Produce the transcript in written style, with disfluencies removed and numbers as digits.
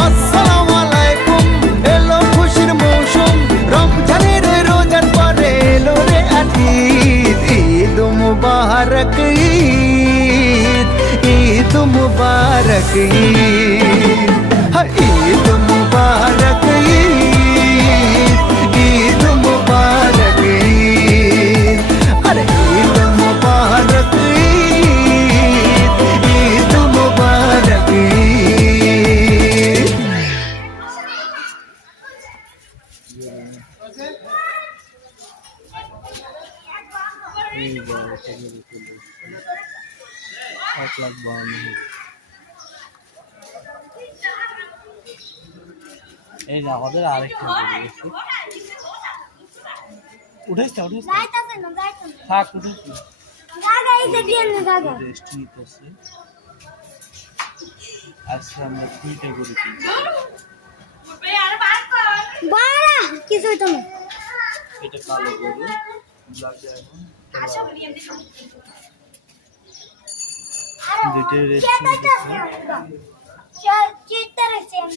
আসসালামু আলাইকুম, এলো খুশির মৌসুম, রমজানের রোজার পরে এলো রে ঈদ। ঈদ মুবারক ঈদ, ঈদ মুবারক ঈদ, ঈদ মুবারক ঈদ, ঈদ মুবারক ঈদ, আরে ঈদ মুবারক ঈদ, ঈদ মুবারক ঈদ। এই যে আমাদের আরেকটা উঠেছ থাক উঠেছ রেস্ট নিতেছে। আজকে আমরা দুইটা করে কিছু হইতো না। এটা কালো গরু দুইটা রেস্ট নিতেছে।